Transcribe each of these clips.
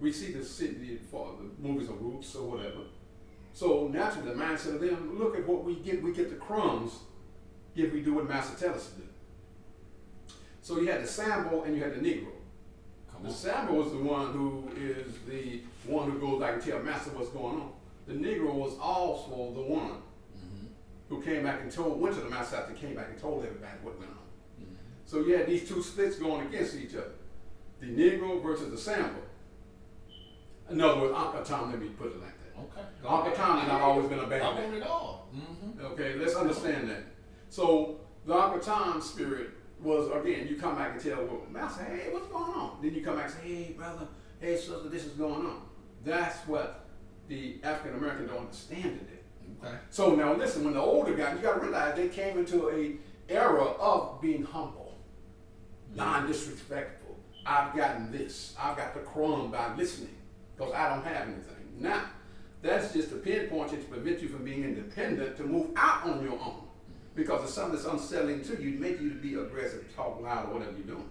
we see the city for the movies of Roots or whatever. So naturally the mindset of them, look at what we get the crumbs if we do what Master tells us to do. So you had the Sambo and you had the Negro. The Sambo was the one who is the one who goes back and tell Master what's going on. The Negro was also the one who came back and went to the Master after came back and told everybody what went on. So you had these two splits going against each other. The Negro versus the Sambo. In other words, Uncle Tom, let me put it like that. Okay. Uncle Tom has not always been a bad I man. want it all. Okay, let's understand that. So the Uncle Tom spirit was, again, you come back and tell, well, Master, hey, what's going on? Then you come back and say, hey, brother, hey, sister, this is going on. That's what the African American don't understand today. Okay. So now listen, when the older guys, you got to realize they came into a era of being humble, non-disrespectful. I've gotten this. I've got the crumb by listening because I don't have anything. Now, that's just a pinpoint to prevent you from being independent, to move out on your own. Because it's something that's unsettling to you, make you to be aggressive, talk loud, or whatever you're doing.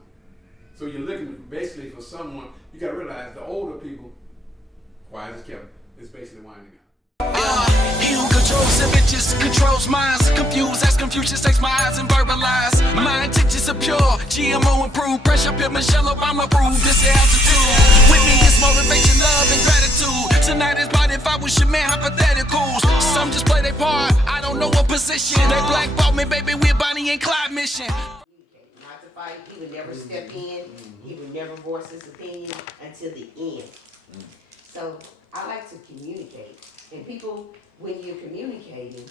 So you're looking basically for someone, you got to realize the older people, quiet as kept, is basically winding up. He who controls images, controls minds. Confused as Confucius takes my eyes and verbalize. My intentions are pure, GMO improved. Pressure pit Michelle Obama approved. This altitude. With me is motivation, love, and gratitude. Tonight is not if I was your man, hypotheticals. Some just play their part, I don't know what position. They blackball me, baby, we're Bonnie and Clyde mission. Not to fight, he would never step in, he would never voice his opinion until the end. So I like to communicate. And people, when you're communicating,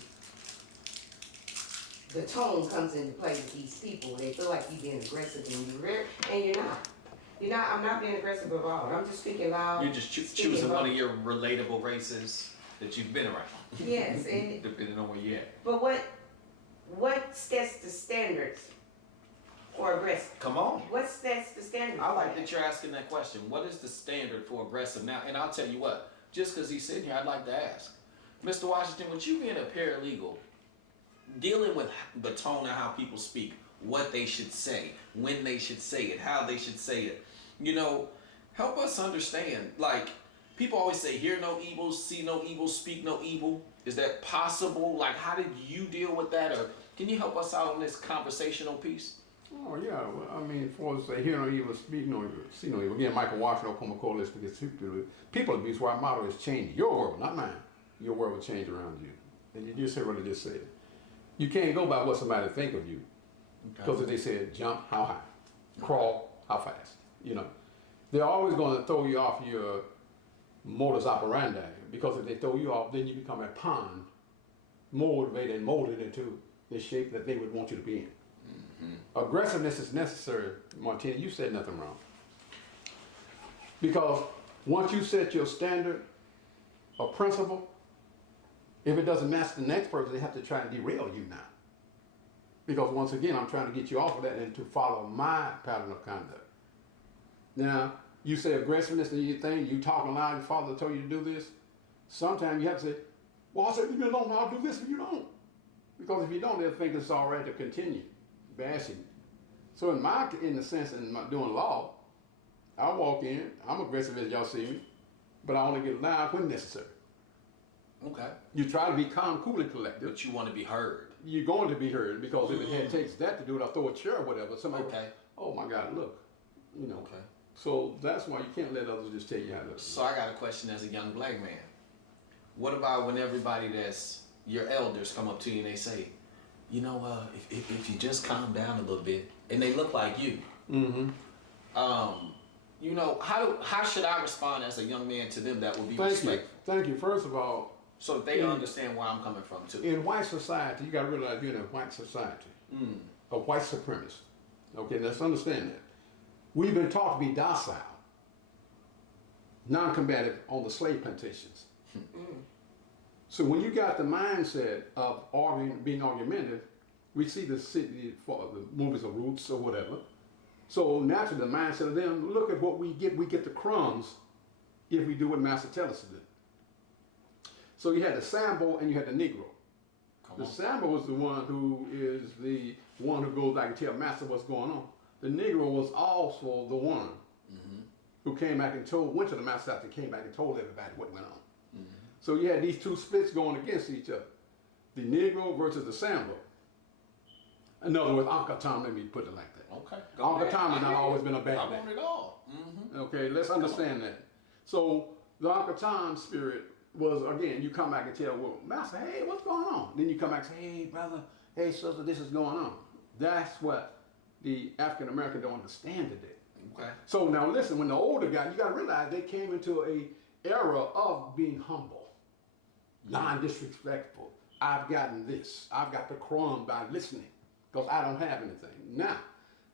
the tone comes into play with these people. They feel like you're being aggressive and you're not. I'm not being aggressive at all. I'm just speaking loud. You're just choosing one of your relatable races that you've been around. Yes, and depending on where you're at. but what sets the standards for aggressive? Come on. What sets the standard? I like that you're asking that question. What is the standard for aggressive now? And I'll tell you what. Just because he's sitting here, I'd like to ask, Mr. Washington, with you being a paralegal, dealing with the tone of how people speak, what they should say, when they should say it, how they should say it, help us understand. Like, people always say, hear no evil, see no evil, speak no evil. Is that possible? Like, how did you deal with that? Or can you help us out on this conversational piece? Oh, yeah. Well, I mean, for us to say, hear no evil, speak no evil, see no evil. Again, Michael Washington, Oklahoma Coalition Against People Abuse, where our motto is change your world, not mine. Your world will change around you. And you just heard what I just said. You can't go by what somebody think of you. Because if they said jump, how high? Crawl, how fast? They're always going to throw you off your modus operandi. Because if they throw you off, then you become a pawn, motivated and molded into the shape that they would want you to be in. Aggressiveness is necessary, Martina. You said nothing wrong. Because once you set your standard or principle, if it doesn't match the next person, they have to try and derail you now. Because once again, I'm trying to get you off of that and to follow my pattern of conduct. Now, you say aggressiveness and you think you talking loud, your father told you to do this. Sometimes you have to say, well, I said, you don't know how to do this if you don't. Because if you don't, they'll think it's all right to continue bashing. So in the sense in my doing law, I walk in, I'm aggressive as y'all see me, but I only get loud when necessary. Okay. You try to be calm, cool, and collected. But you want to be heard. You're going to be heard because if it takes that to do it, I'll throw a chair or whatever. Somebody, Okay. oh my God, look. Okay. So that's why you can't let others just tell you how to. So I got a question as a young black man. What about when everybody that's your elders come up to you and they say, if you just calm down a little bit, and they look like you, how should I respond as a young man to them that would be respectful? Thank you. First of all, so that they understand where I'm coming from too. In white society, you got to realize you're in a white society, a white supremacist. Okay, let's understand that. We've been taught to be docile, non-combative on the slave plantations. So when you got the mindset of being argumentative, we see the city for the movies of Roots or whatever. So naturally the mindset of them, look at what we get the crumbs if we do what Master tells us to do. So you had the Sambo and you had the Negro. The Sambo was the one who is the one who goes back and tell Master what's going on. The Negro was also the one who came back and went to the master and came back and told everybody what went on. So you had these two splits going against each other. The Negro versus the Sambo. In other words, Uncle Tom, let me put it like that. Okay. Uncle Tom has not always been a bad I man. want it all. Mm-hmm. Okay, let's understand that. So the Uncle Tom spirit was, again, you come back and tell, well, Master, hey, what's going on? Then you come back and say, hey, brother, hey, sister, this is going on. That's what the African American don't understand today. Okay. So now listen, when the older guy, you got to realize they came into a era of being humble, non-disrespectful. I've gotten this. I've got the crumb by listening because I don't have anything. Now,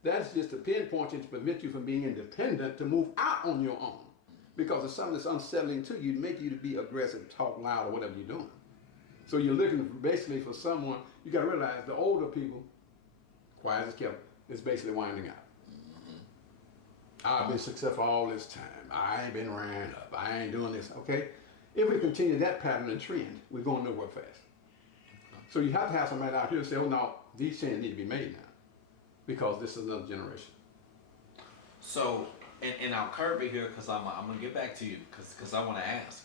that's just to pinpoint you to prevent you from being independent to move out on your own because it's something that's unsettling to you to make you to be aggressive, talk loud, or whatever you're doing. So you're looking basically for someone, you got to realize the older people, quiet as kept, is basically winding out. I've been successful all this time. I ain't been ran up. I ain't doing this, okay? If we continue that pattern and trend, we're going nowhere fast. So you have to have somebody out here say, oh no, these changes need to be made now because this is another generation. So, and I'll curb it here because I'm going to get back to you because I want to ask.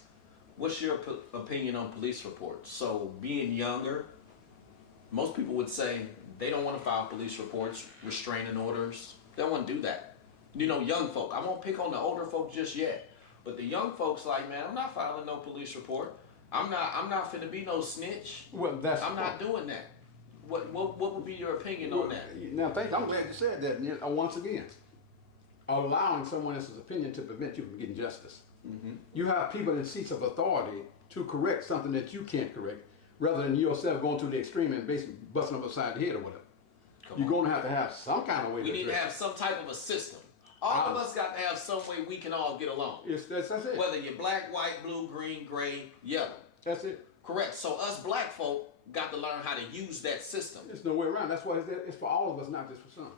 What's your opinion on police reports? So being younger, most people would say they don't want to file police reports, restraining orders. They don't want to do that. You know, young folk. I won't pick on the older folk just yet. But the young folks like, man, I'm not filing no police report. I'm not finna be no snitch. Well, I'm not doing that. What would be your opinion on that? Now, I'm glad you said that. And once again, allowing someone else's opinion to prevent you from getting justice. Mm-hmm. You have people in seats of authority to correct something that you can't correct, rather than yourself going to the extreme and basically busting them upside the head or whatever. You're going to have some kind of way. We need to have some type of a system. All of us got to have some way we can all get along. Yes, that's it. Whether you're black, white, blue, green, gray, yellow. That's it. Correct. So us black folk got to learn how to use that system. There's no way around. That's why it's for all of us, not just for some.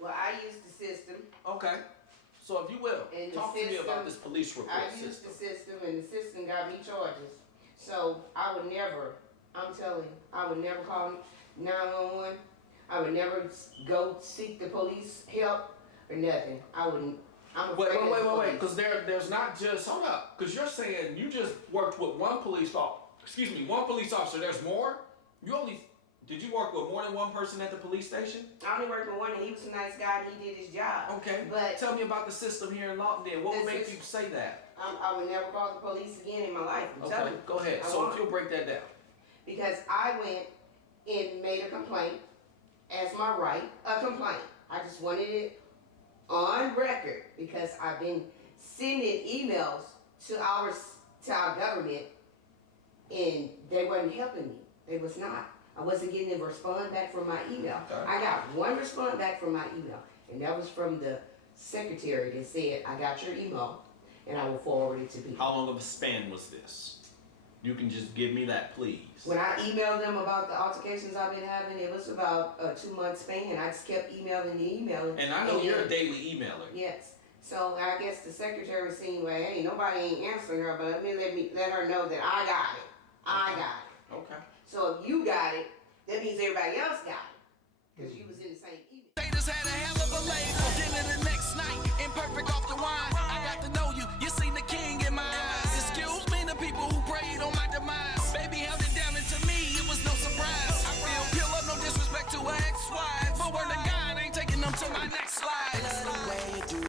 Well, I use the system. Okay. So if you will, And talk to me about this police report I system. used the system, and the system got me charges. So I would never, I'm telling you, I would never call 911. I would never go seek the police help or nothing. I wouldn't. I'm afraid of the Wait. police. Because there's not just, hold up. Because you're saying you just worked with one police officer. There's more? Did you work with more than one person at the police station? I only worked with one, and he was a nice guy, and he did his job. Okay. But Tell me about the system here in Lawton then. What would make you say that? I would never call the police again in my life. I'm telling Okay, you. go ahead. I So won't. if you'll break that down. Because I went and made a complaint as my right, a complaint. I just wanted it on record because I've been sending emails to our government and they wasn't helping me. They was not. I wasn't getting a response back from my email. Okay. I got one response back from my email, and that was from the secretary that said, I got your email and I will forward it to people. How long of a span was this? You can just give me that, please. When I emailed them about the altercations I've been having, it was about a 2-month span. I just kept emailing. And I know you're a daily emailer. Yes. So I guess the secretary seen, well, hey, nobody ain't answering her, but let her know that I got it. I got it. Okay. So if you got it, that means everybody else got it. Because you was in the same email. Haters had a hell of a late